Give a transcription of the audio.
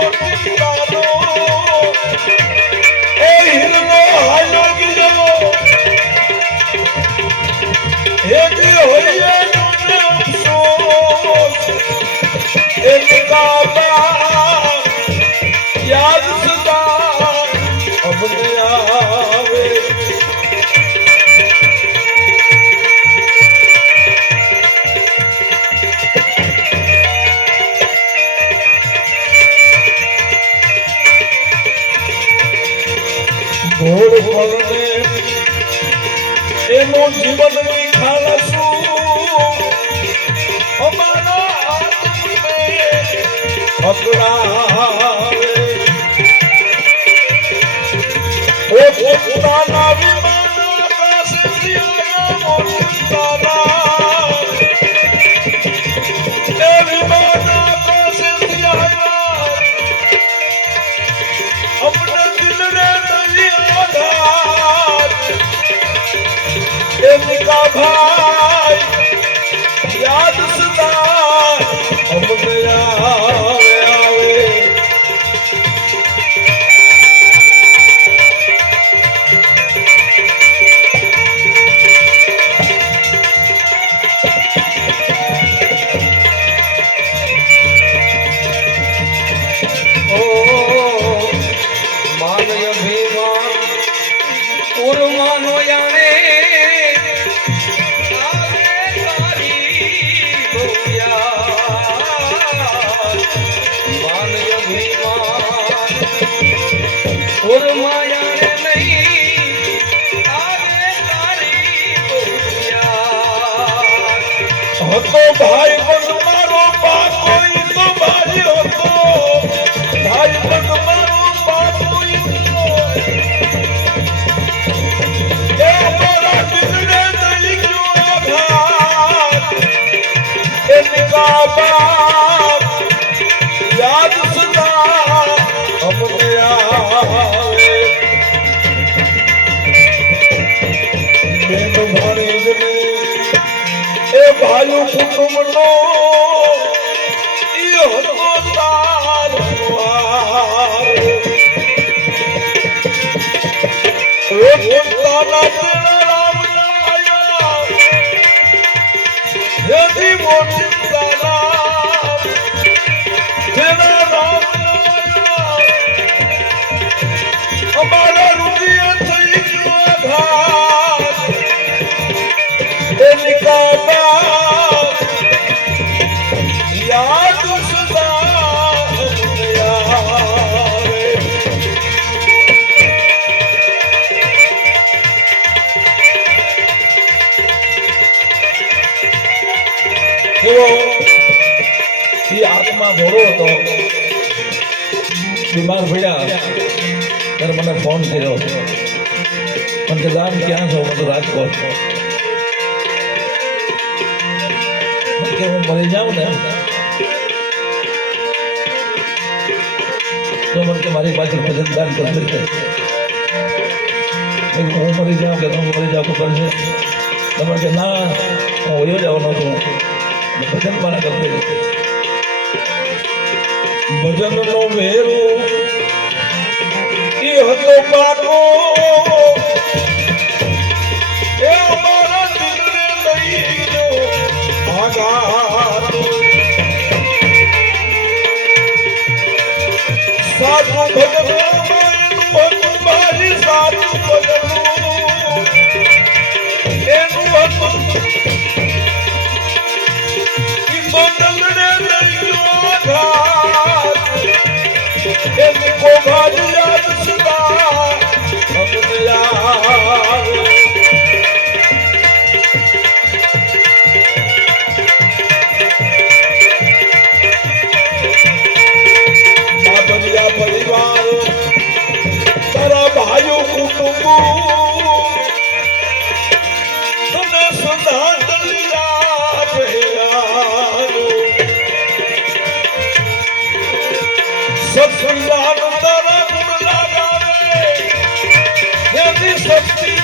મોટી લાલો એ હિરનો હાયો ગયો એક હોઈએ નો અફસોસ એક કાબા યાદ સદા અમને આવે ઘોડ પડને એનો જીવન ની ખાલસું અમારા આત્મને અકળાવે ઓ પોતાના વિમાન આકાશથી આવ્યા મોટી તારા એ વિમાન આકાશથી આવ્યા અમને દિલ રે इनका भाई याद सदा हमने आवे आवे ओ मानय भीमा उर्मानो याने तो भाई बंद मारो कोई तो भाई हो तो भाई बंद मारो कोई तो ये हमारा बिगड़े नहीं क्यों आघात इनका बाप याद सदा हमने आवे बेन भाई ए भाइयों कुटुंब नो ये हो तार ओ ताना तेरा राम आया यदि मोटी ताना तेरा राम आया हमारा रुदिया थई क्यों आघात इनका याद सदा हमने आवे ये आत्मा घोड़ो तो बीमार पड़ा तर मैंने फोन करो मन के दाम क्या छो मैं तो राजकोट કે હું મરી જાઉં ને તો મને કે મારી પાછળ ભજનદાન કરશે હું મરી જાઉં કે તમે મરી જાવ ખબર છે તમે કે ના હું વયો જવાનો છું ભજન મારા કરશે ભજનનો વેરો એ હતો પાકો એ અમારા દિલને લઈ ગયો साधु भजन भाई साधु भजन को भाई याद सदा हमने आवे परिवार तारा भाइयों कुटुंब तने सदा दलिया सब सुंदर तारा गुण लगावे यदि शक्ति